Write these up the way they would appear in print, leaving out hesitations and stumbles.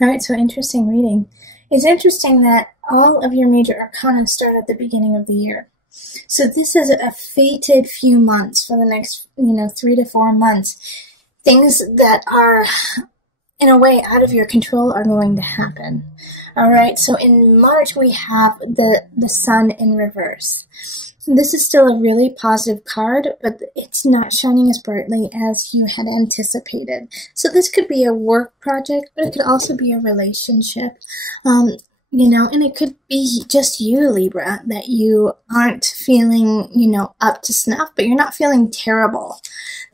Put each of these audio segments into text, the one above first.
All right, so interesting reading. It's interesting that all of your major arcana start at the beginning of the year. So this is a fated few months for the next, 3 to 4 months. Things that are, in a way, out of your control are going to happen. All right, so in March, we have the sun in reverse. This is still a really positive card, but it's not shining as brightly as you had anticipated. So this could be a work project, but it could also be a relationship. And it could be just you, Libra, that you aren't feeling, up to snuff, but you're not feeling terrible.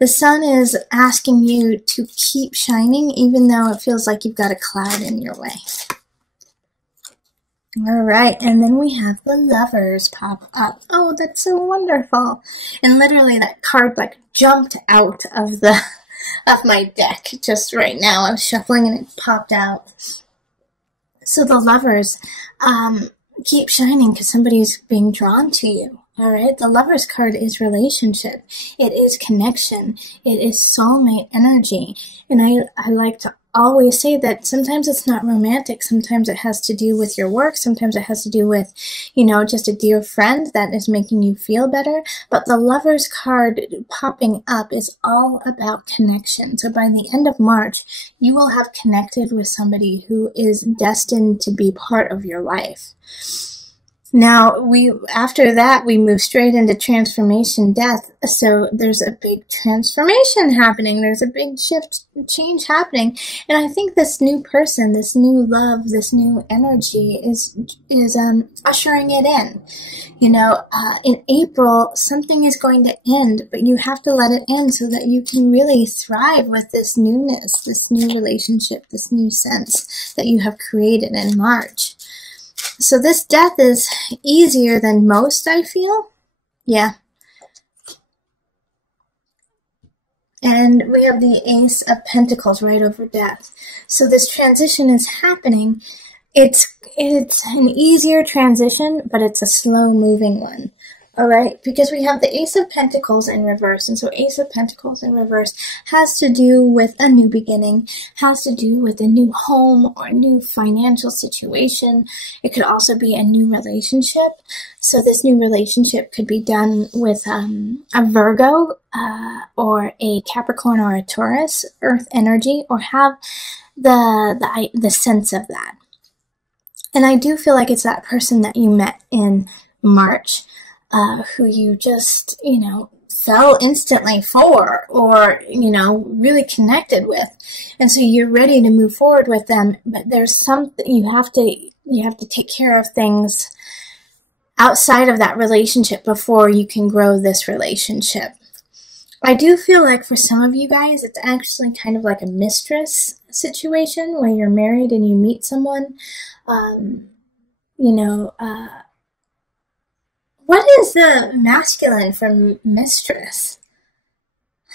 The sun is asking you to keep shining, even though it feels like you've got a cloud in your way. All right, and then we have the Lovers pop up. Oh, that's so wonderful. And literally that card like jumped out of my deck just right now. I was shuffling and it popped out. So the Lovers keep shining because somebody's being drawn to you. All right, the Lovers card is relationship. It is connection. It is soulmate energy. And I like to always say that sometimes it's not romantic. Sometimes it has to do with your work. Sometimes it has to do with, just a dear friend that is making you feel better. But the Lovers card popping up is all about connection. So by the end of March, you will have connected with somebody who is destined to be part of your life. Now, after that, we move straight into transformation death. So there's a big transformation happening. There's a big change happening. And I think this new person, this new love, this new energy is ushering it in. In April, something is going to end, but you have to let it end so that you can really thrive with this newness, this new relationship, this new sense that you have created in March. So this death is easier than most, I feel. Yeah. And we have the Ace of Pentacles right over death. So this transition is happening. It's an easier transition, but it's a slow-moving one. All right, because we have the Ace of Pentacles in reverse. And so Ace of Pentacles in reverse has to do with a new beginning, has to do with a new home or a new financial situation. It could also be a new relationship. So this new relationship could be done with a Virgo or a Capricorn or a Taurus, Earth energy, or have the sense of that. And I do feel like it's that person that you met in March. Who you just, fell instantly for or, really connected with. And so you're ready to move forward with them, but there's something you have to take care of things outside of that relationship before you can grow this relationship. I do feel like for some of you guys, it's actually kind of like a mistress situation where you're married and you meet someone, what is the masculine for mistress?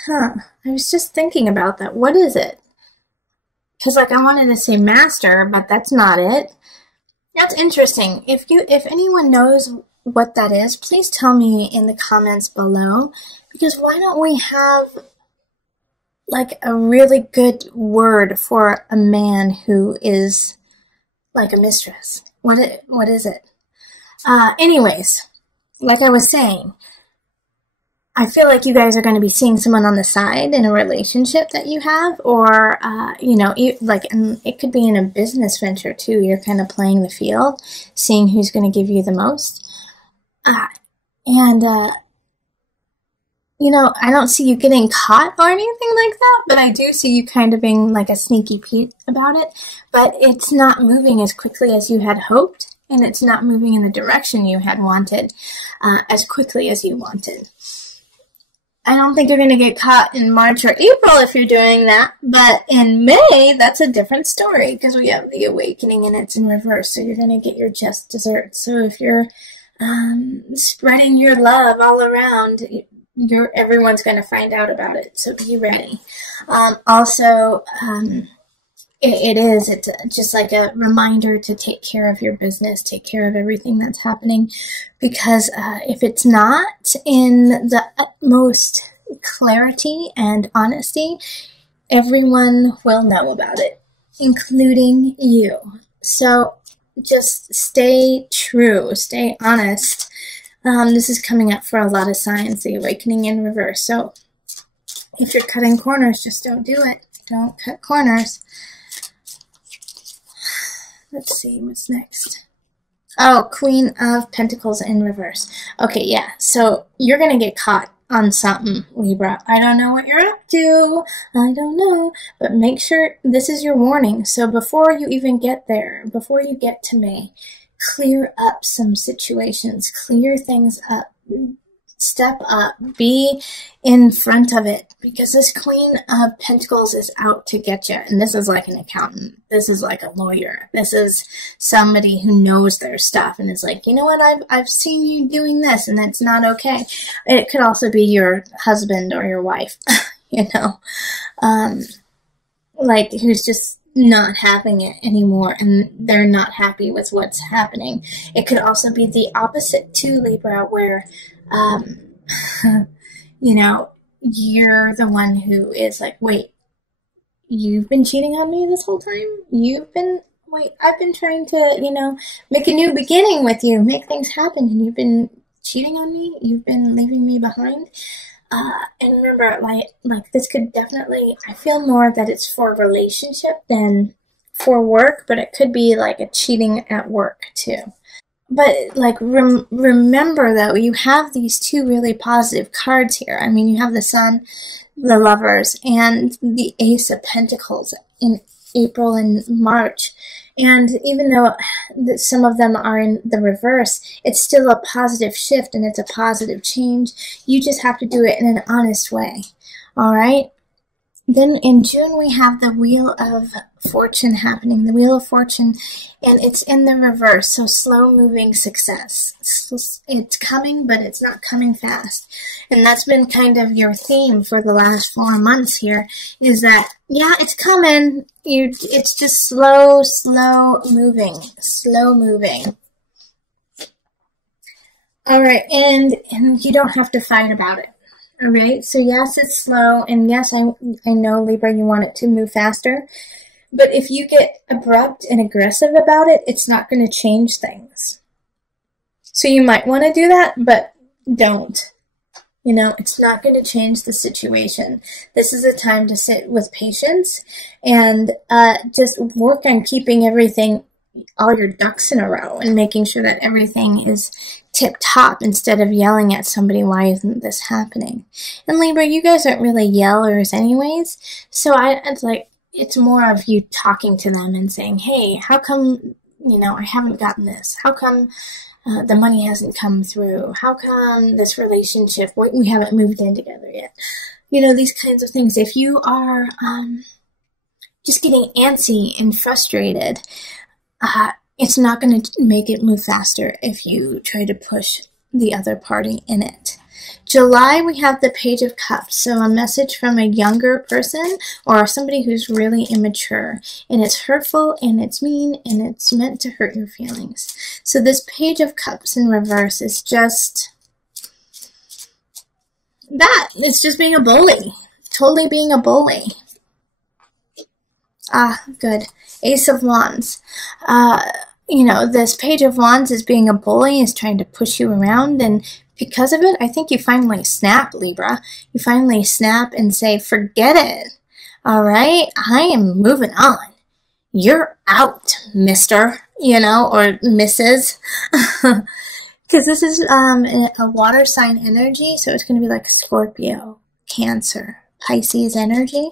I was just thinking about that. What is it? Because I wanted to say master, but that's not it. That's interesting. If anyone knows what that is, please tell me in the comments below. Because why don't we have like a really good word for a man who is like a mistress? What is it? Anyways. Like I was saying, I feel like you guys are going to be seeing someone on the side in a relationship that you have, or, and it could be in a business venture too. You're kind of playing the field, seeing who's going to give you the most. I don't see you getting caught or anything like that, but I do see you kind of being like a sneaky Pete about it, but it's not moving as quickly as you had hoped. And it's not moving in the direction you had wanted as quickly as you wanted. I don't think you're going to get caught in March or April if you're doing that. But in May, that's a different story because we have the awakening and it's in reverse. So you're going to get your just desserts. So if you're spreading your love all around, everyone's going to find out about it. So be ready. It's just like a reminder to take care of your business, take care of everything that's happening, because if it's not in the utmost clarity and honesty, everyone will know about it. including you. So just stay true, stay honest. This is coming up for a lot of signs, the awakening in reverse. So if you're cutting corners, just don't do it. Don't cut corners. Let's see, what's next? Oh, Queen of Pentacles in reverse. Okay, yeah, so you're going to get caught on something, Libra. I don't know what you're up to. I don't know. But make sure this is your warning. So before you even get there, before you get to May, clear up some situations. Clear things up. Step up. Be in front of it. Because this Queen of Pentacles is out to get you. And this is like an accountant. This is like a lawyer. This is somebody who knows their stuff and is like, you know what, I've seen you doing this and that's not okay. It could also be your husband or your wife, you know, like who's just not having it anymore and they're not happy with what's happening. It could also be the opposite too, Libra, where you know, you're the one who is like, wait, you've been cheating on me this whole time? I've been trying to, you know, make a new beginning with you, make things happen, and you've been cheating on me? You've been leaving me behind? And remember, like this could definitely, I feel more that it's for a relationship than for work, but it could be like a cheating at work too. But, like, remember, though, you have these two really positive cards here. I mean, you have the Sun, the Lovers, and the Ace of Pentacles in April and March. And even though some of them are in the reverse, it's still a positive shift and it's a positive change. You just have to do it in an honest way. All right? Then in June, we have the Wheel of Fortune happening, the Wheel of Fortune, and it's in the reverse, so slow-moving success. It's coming, but it's not coming fast. And that's been kind of your theme for the last 4 months here, is that, yeah, it's coming. It's just slow moving. All right, and you don't have to fight about it. All right, so yes, it's slow, and yes, I know, Libra, you want it to move faster, but if you get abrupt and aggressive about it, it's not going to change things. So you might want to do that, but don't. You know, it's not going to change the situation. This is a time to sit with patience and just work on keeping everything, all your ducks in a row, and making sure that everything is tip-top instead of yelling at somebody, why isn't this happening? And Libra, you guys aren't really yellers anyways, so it's more of you talking to them and saying, hey, how come, you know, I haven't gotten this? How come the money hasn't come through? How come this relationship, we haven't moved in together yet? You know, these kinds of things. If you are just getting antsy and frustrated, it's not going to make it move faster if you try to push the other party in it. July, we have the Page of Cups, so a message from a younger person or somebody who's really immature, and it's hurtful and it's mean and it's meant to hurt your feelings. So this Page of Cups in reverse is just that. It's just being a bully, totally being a bully. Ah, good. Ace of Wands. You know, this Page of Wands is being a bully, is trying to push you around, and because of it, I think you finally snap, Libra. You finally snap and say, forget it. All right? I am moving on. You're out, mister, you know, or Mrs. Because this is a water sign energy, so it's going to be like Scorpio, Cancer, Pisces energy.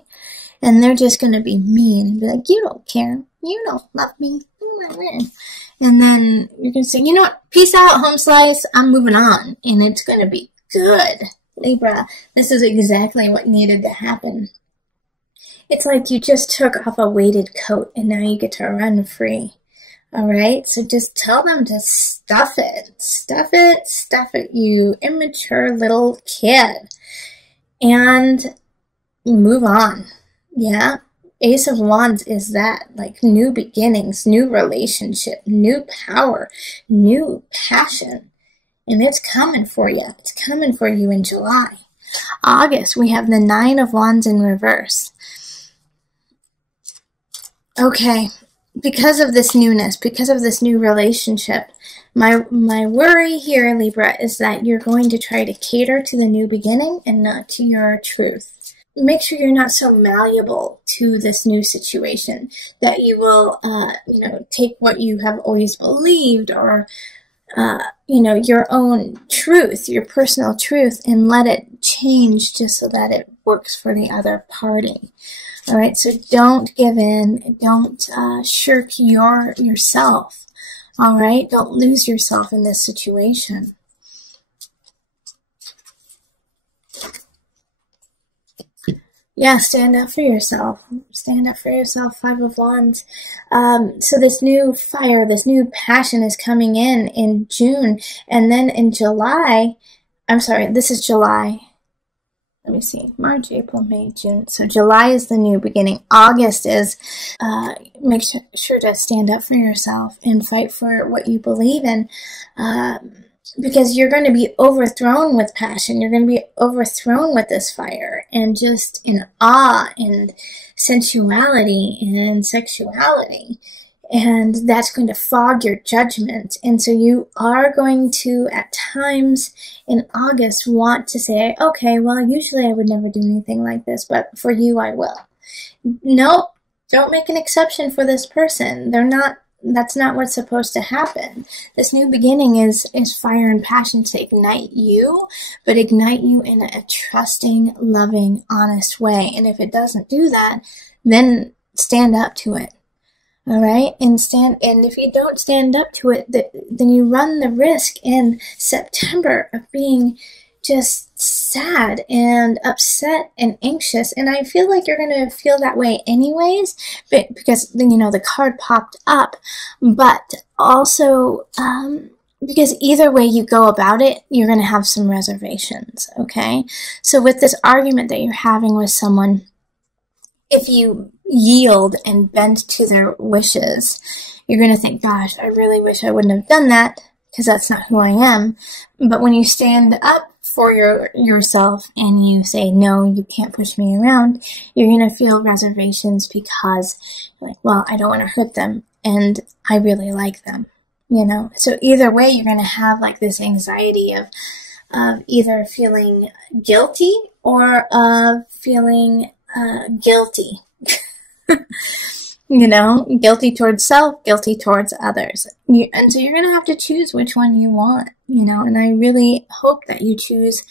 And they're just going to be mean and be like, you don't care. You don't love me. And then you're going to say, you know what? Peace out, home slice. I'm moving on. And it's going to be good. Libra, this is exactly what needed to happen. It's like you just took off a weighted coat and now you get to run free. All right? So just tell them to stuff it. Stuff it. Stuff it, you immature little kid. And move on. Yeah, Ace of Wands is that, like new beginnings, new relationship, new power, new passion. And it's coming for you. It's coming for you in July. August, we have the Nine of Wands in reverse. Okay, because of this newness, because of this new relationship, my worry here, Libra, is that you're going to try to cater to the new beginning and not to your truth. Make sure you're not so malleable to this new situation that you will, take what you have always believed or, your own truth, your personal truth, and let it change just so that it works for the other party. All right, so don't give in. Don't shirk yourself. All right, don't lose yourself in this situation. Yeah, stand up for yourself. Stand up for yourself, Five of Wands. So this new fire, this new passion is coming in June. And then in July, I'm sorry, this is July. Let me see, March, April, May, June. So July is the new beginning. August is, make sure to stand up for yourself and fight for what you believe in. Because you're going to be overthrown with passion. You're going to be overthrown with this fire and just in awe and sensuality and sexuality. And that's going to fog your judgment. And so you are going to, at times in August, want to say, okay, well, usually I would never do anything like this, but for you, I will. Nope, don't make an exception for this person. That's not what's supposed to happen. This new beginning is fire and passion to ignite you, but ignite you in a trusting, loving, honest way. And if it doesn't do that, then stand up to it. All right, and if you don't stand up to it, then you run the risk in September of being just sad and upset and anxious. And I feel like you're going to feel that way anyways, because the card popped up, but also because either way you go about it, you're going to have some reservations. Okay, so with this argument that you're having with someone, if you yield and bend to their wishes, you're going to think, gosh, I really wish I wouldn't have done that because that's not who I am. But when you stand up for yourself and you say, no, you can't push me around, you're going to feel reservations because you're like, well, I don't want to hurt them and I really like them, So either way, you're going to have like this anxiety of either feeling guilty or of feeling guilty. Guilty towards self, guilty towards others. And so you're going to have to choose which one you want, and I really hope that you choose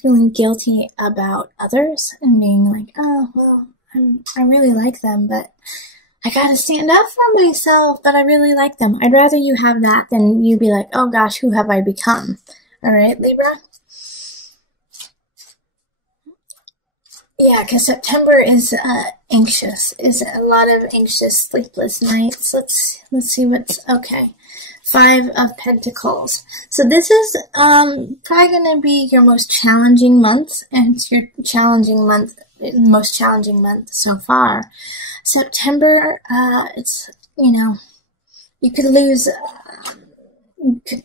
feeling guilty about others and being like, oh, well, I really like them, but I got to stand up for myself, but I really like them. I'd rather you have that than you be like, oh gosh, who have I become? All right, Libra? Yeah, because September is anxious. Is a lot of anxious, sleepless nights. Let's see what's okay. 5 of Pentacles. So this is probably going to be your most challenging month, and it's your most challenging month so far. September, it's you could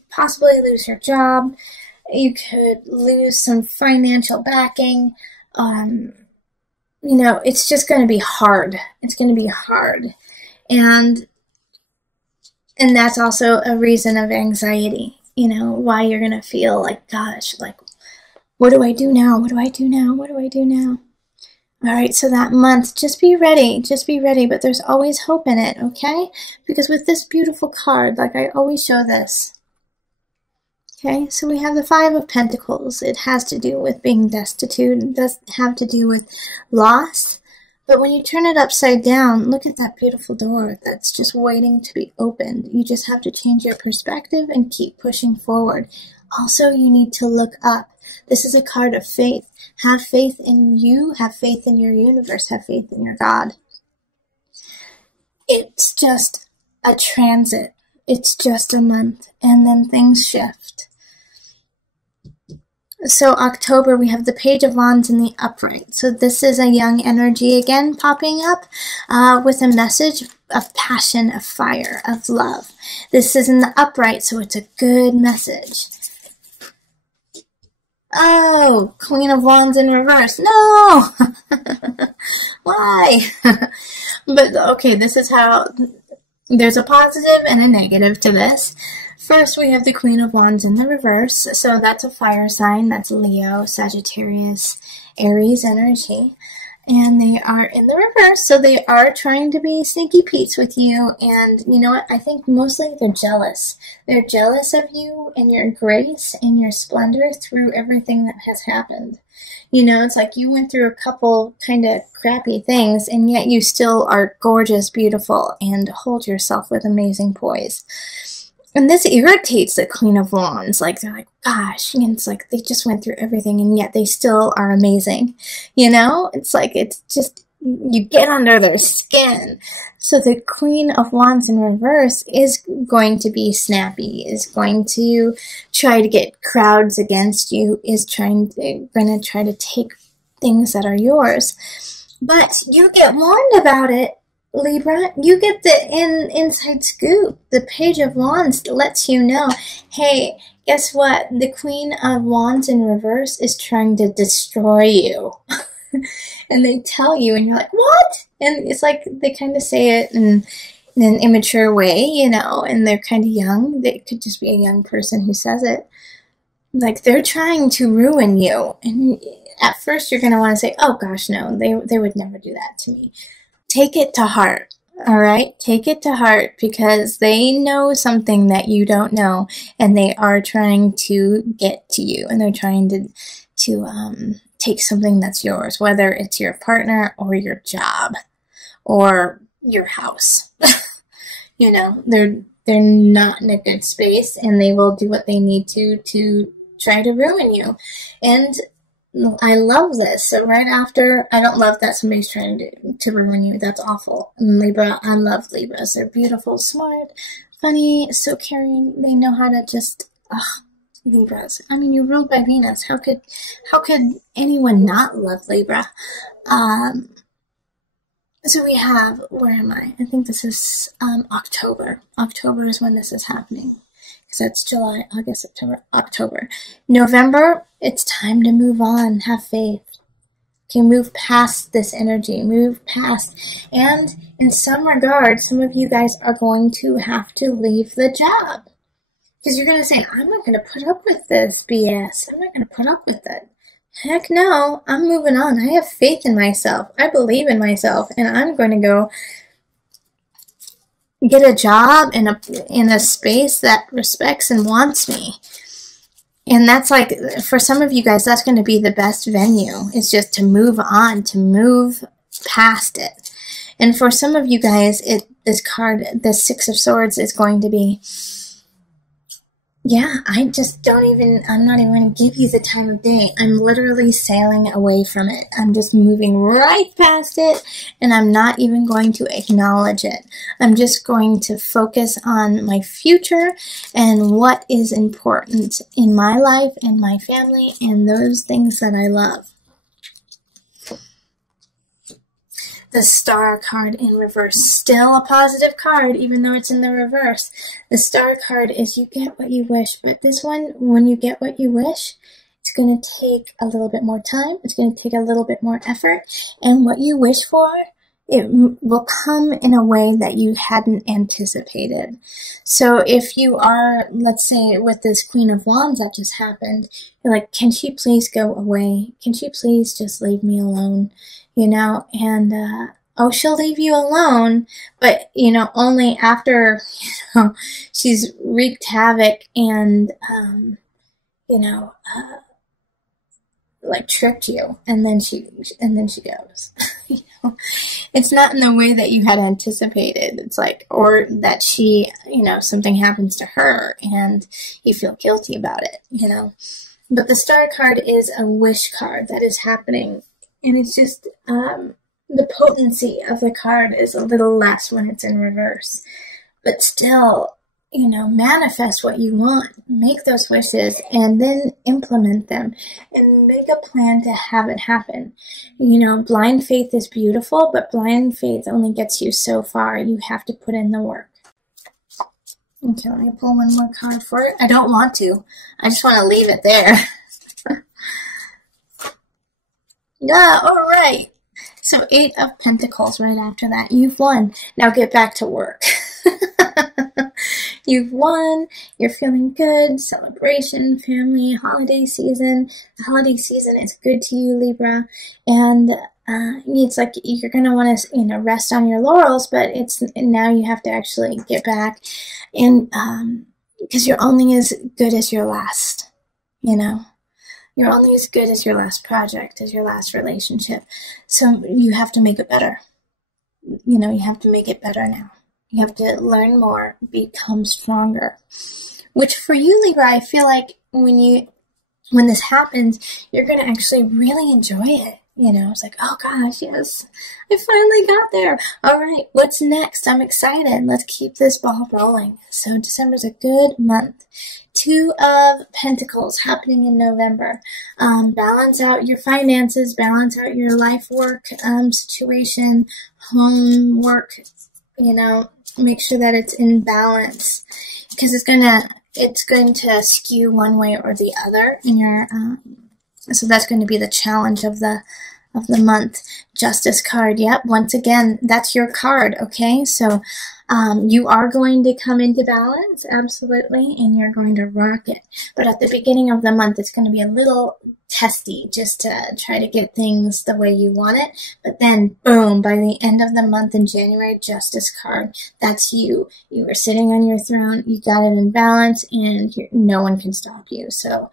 possibly lose your job. You could lose some financial backing. It's just going to be hard. It's going to be hard. And that's also a reason of anxiety, why you're going to feel like, gosh, like, what do I do now? What do I do now? What do I do now? All right, so that month, just be ready, but there's always hope in it, okay? Because with this beautiful card, like I always show this, okay, so we have the 5 of Pentacles. It has to do with being destitute. It does have to do with loss. But when you turn it upside down, look at that beautiful door that's just waiting to be opened. You just have to change your perspective and keep pushing forward. Also, you need to look up. This is a card of faith. Have faith in you. Have faith in your universe. Have faith in your God. It's just a transit. It's just a month. And then things shift. So October, we have the Page of Wands in the upright. So this is a young energy again popping up with a message of passion, of fire, of love. This is in the upright, so it's a good message. Oh, Queen of Wands in reverse. No! Why? But, okay, this is how... There's a positive and a negative to this. First, we have the Queen of Wands in the reverse. So that's a fire sign. That's Leo, Sagittarius, Aries energy. And they are in the reverse, so they are trying to be sneaky Pete's with you. And you know what? I think mostly they're jealous. They're jealous of you and your grace and your splendor through everything that has happened. You know, it's like you went through a couple kind of crappy things, and yet you still are gorgeous, beautiful, and hold yourself with amazing poise. And this irritates the Queen of Wands. Like, they're like, gosh, and it's like they just went through everything, and yet they still are amazing. You know? It's like, it's just, you get under their skin. So the Queen of Wands in reverse is going to be snappy, is going to try to get crowds against you, is going to try to take things that are yours. But you get warned about it, Libra. You get the inside scoop. The Page of Wands lets you know, hey, guess what? The Queen of Wands in reverse is trying to destroy you. And they tell you, and you're like, what? And it's like they kind of say it in an immature way, you know, and they're kind of young. They could just be a young person who says it. Like, they're trying to ruin you. And at first you're going to want to say, oh gosh, no, they would never do that to me. Take it to heart, all right? Take it to heart, because they know something that you don't know, and they are trying to get to you, and they're trying to take something that's yours, whether it's your partner or your job or your house. You know, they're not in a good space, and they will do what they need to try to ruin you. And I love this. So right after, I don't love that somebody's trying to ruin you. That's awful. And Libra, I love Libras. They're beautiful, smart, funny, so caring. They know how to just, Libras. I mean, you're ruled by Venus. How could anyone not love Libra? So we have, where am I? I think this is October. October is when this is happening. Because that's July, August, September, October. November, it's time to move on. Have faith. Okay, move past this energy. Move past. And in some regard, some of you guys are going to have to leave the job. Because you're going to say, I'm not going to put up with this BS. I'm not going to put up with it. Heck no, I'm moving on. I have faith in myself. I believe in myself. And I'm going to go get a job in a space that respects and wants me. And that's like, for some of you guys, that's going to be the best venue. It's just to move on, to move past it. And for some of you guys, this card, the Six of Swords, is going to be, yeah, I'm not even going to give you the time of day. I'm literally sailing away from it. I'm just moving right past it, and I'm not even going to acknowledge it. I'm just going to focus on my future and what is important in my life and my family and those things that I love. The Star card in reverse, still a positive card, even though it's in the reverse. The Star card is you get what you wish, but this one, when you get what you wish, it's going to take a little bit more time. It's going to take a little bit more effort, and what you wish for, it will come in a way that you hadn't anticipated. So if you are, let's say, with this Queen of Wands that just happened, you're like, can she please go away? Can she please just leave me alone? You know, and, oh, she'll leave you alone, but, you know, only after, you know, she's wreaked havoc and, you know, like tricked you, and then she goes. You know, it's not in the way that you had anticipated. It's like, or that she, you know, something happens to her and you feel guilty about it, you know. But the Star card is a wish card that is happening. And it's just, the potency of the card is a little less when it's in reverse. But still, you know, manifest what you want. Make those wishes and then implement them. And make a plan to have it happen. You know, blind faith is beautiful, but blind faith only gets you so far. You have to put in the work. Okay, let me pull one more card for it. I don't want to. I just want to leave it there. Yeah, all right. So 8 of Pentacles right after that. You've won. Now get back to work. You've won. You're feeling good. Celebration, family, holiday season. The holiday season is good to you, Libra. And it's like you're going to want to, rest on your laurels, but it's now you have to actually get back. And because you're only as good as your last, You're only as good as your last project, as your last relationship. So you have to make it better. You have to make it better now. You have to learn more, become stronger. Which for you, Libra, I feel like when this happens, you're going to actually really enjoy it. It's like, oh gosh, yes, I finally got there. All right, what's next? I'm excited. Let's keep this ball rolling. So December's a good month. 2 of Pentacles happening in November. Balance out your finances, balance out your life work situation, home work, make sure that it's in balance, because it's going to skew one way or the other in your so that's going to be the challenge of the month. Justice card. Yep. Once again, that's your card. Okay. So, you are going to come into balance. Absolutely. And you're going to rock it. But at the beginning of the month, it's going to be a little testy just to try to get things the way you want it. But then boom, by the end of the month in January, Justice card. That's you. You were sitting on your throne. You got it in balance and no one can stop you. So,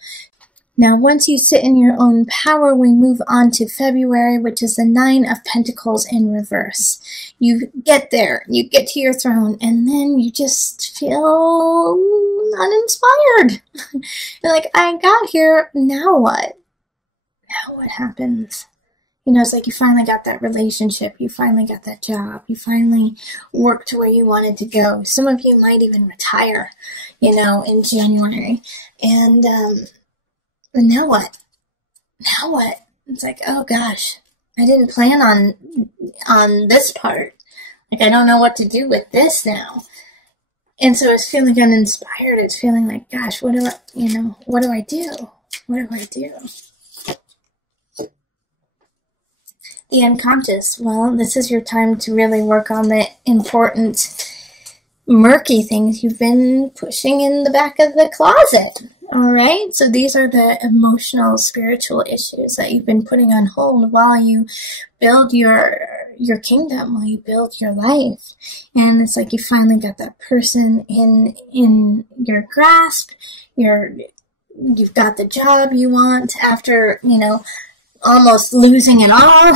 now, once you sit in your own power, we move on to February, which is the 9 of Pentacles in reverse. You get there, you get to your throne, and then you just feel uninspired. You're like, I got here, now what? Now what happens? It's like you finally got that relationship, you finally got that job, you finally worked to where you wanted to go. Some of you might even retire, in January. And now what? Now what? It's like, oh gosh, I didn't plan on this part. Like, I don't know what to do with this now. And so it's feeling uninspired. It's feeling like, gosh, what do I do? What do I do? The unconscious. Well, this is your time to really work on the important, murky things you've been pushing in the back of the closet. All right, so these are the emotional, spiritual issues that you've been putting on hold while you build your kingdom, while you build your life. And it's like you finally got that person in your grasp. You've got the job you want after, almost losing it all.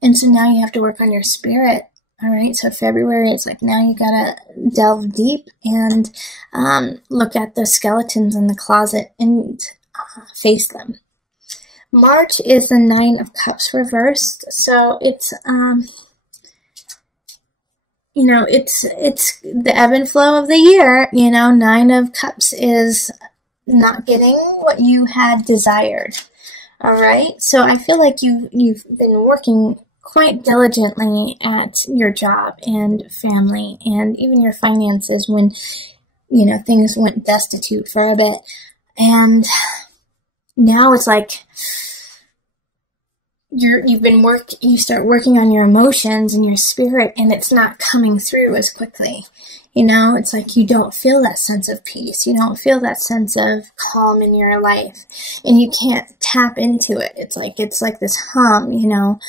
And so now you have to work on your spirit. All right, so February, it's like now you gotta delve deep and look at the skeletons in the closet and face them. March is the 9 of Cups reversed, so it's it's the ebb and flow of the year. 9 of Cups is not getting what you had desired. All right, so I feel like you've been working quite diligently at your job and family and even your finances when, things went destitute for a bit. And now it's like you start working on your emotions and your spirit, and it's not coming through as quickly. It's like you don't feel that sense of peace. You don't feel that sense of calm in your life, and you can't tap into it. It's like this hum,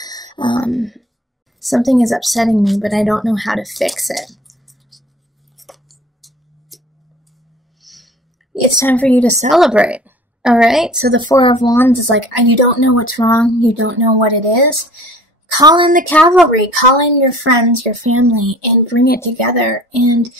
something is upsetting me, but I don't know how to fix it. It's time for you to celebrate. All right. So the 4 of Wands is like, you don't know what's wrong. You don't know what it is. Call in the cavalry, call in your friends, your family, and bring it together and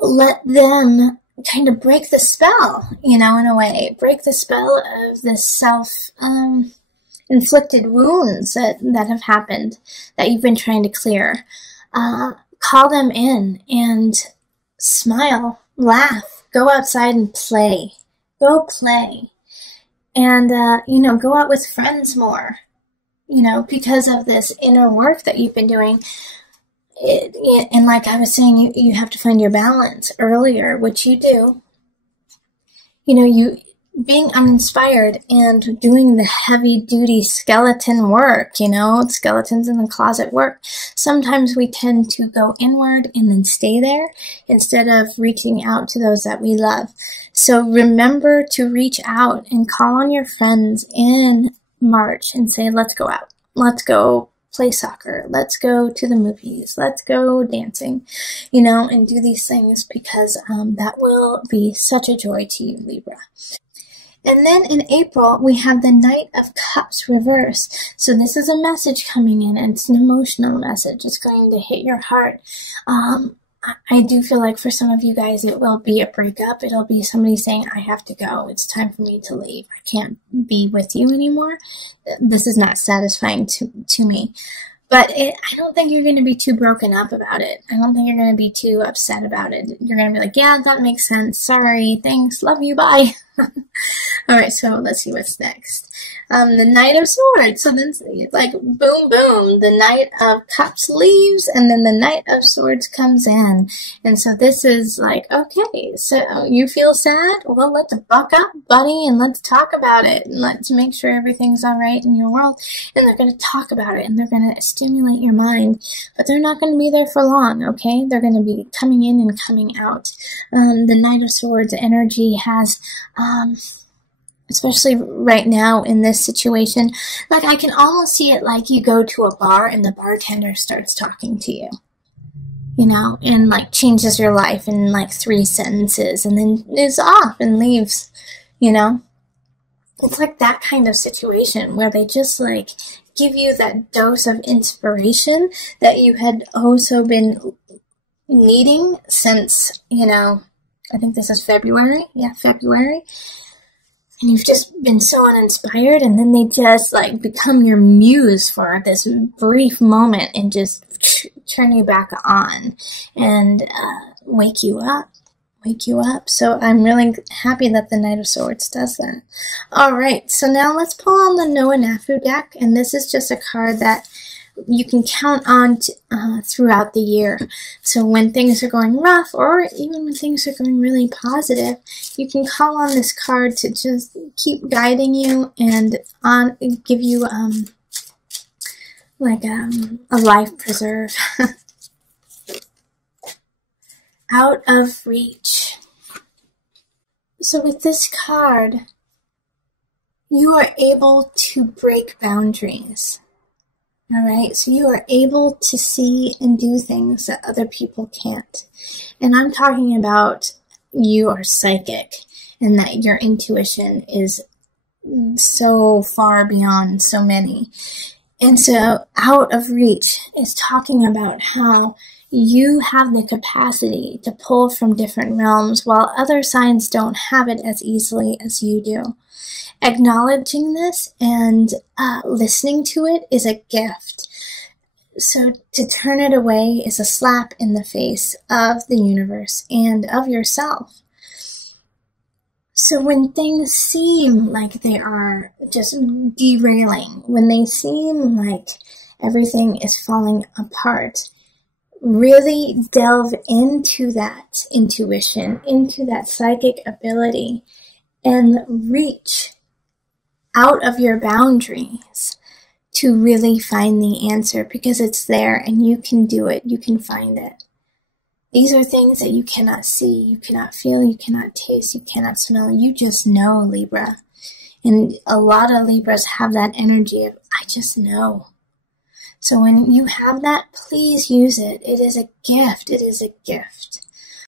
let them kind of break the spell, in a way. Break the spell of this self-inflicted wounds that have happened, that you've been trying to clear. Call them in and smile, laugh, go outside and play. Go play. And, go out with friends more. Because of this inner work that you've been doing. And like I was saying, you have to find your balance earlier, which you do. being uninspired and doing the heavy-duty skeleton work, you know, skeletons in the closet work. Sometimes we tend to go inward and then stay there instead of reaching out to those that we love. So remember to reach out and call on your friends in March and say, let's go out. Let's go play soccer. Let's go to the movies. Let's go dancing, you know, and do these things because that will be such a joy to you, Libra. And then in April, we have the Knight of Cups reverse. So this is a message coming in, and it's an emotional message. It's going to hit your heart. I do feel like for some of you guys, it will be a breakup. It'll be somebody saying, I have to go. It's time for me to leave. I can't be with you anymore. This is not satisfying to me. But I don't think you're going to be too broken up about it. I don't think you're going to be too upset about it. You're going to be like, yeah, that makes sense. Sorry. Thanks. Love you. Bye. All right. So let's see what's next. The Knight of Swords. So then it's like boom, boom. The Knight of Cups leaves and then the Knight of Swords comes in. And so this is like, okay, so you feel sad? Well, let's buck up, buddy, and let's talk about it. And let's make sure everything's all right in your world. And they're going to talk about it and they're going to stimulate your mind. But they're not going to be there for long, okay? They're going to be coming in and coming out. The Knight of Swords energy has... especially right now in this situation, like I can almost see it like you go to a bar and the bartender starts talking to you, you know, and like changes your life in like 3 sentences and then is off and leaves, you know. It's like that kind of situation where they just like give you that dose of inspiration that you had also been needing since, you know, I think this is February. Yeah, February. And you've just been so uninspired, and then they just like become your muse for this brief moment and just turn you back on and wake you up. So I'm really happy that the Knight of Swords does that. All right, so now let's pull on the Noah Nafu deck, and this is just a card that you can count on throughout the year. So when things are going rough, or even when things are going really positive, you can call on this card to just keep guiding you and give you like a life preserve. Out of reach. So with this card, you are able to break boundaries. All right, so you are able to see and do things that other people can't. And I'm talking about you are psychic and that your intuition is so far beyond so many. And so out of reach is talking about how you have the capacity to pull from different realms while other signs don't have it as easily as you do. Acknowledging this and listening to it is a gift. So to turn it away is a slap in the face of the universe and of yourself. So when things seem like they are just derailing, when they seem like everything is falling apart, really delve into that intuition, into that psychic ability, and reach out of your boundaries to really find the answer, because it's there and you can do it. You can find it. These are things that you cannot see, you cannot feel, you cannot taste, you cannot smell. You just know, Libra. And a lot of Libras have that energy of, I just know. So when you have that, please use it. It is a gift. It is a gift.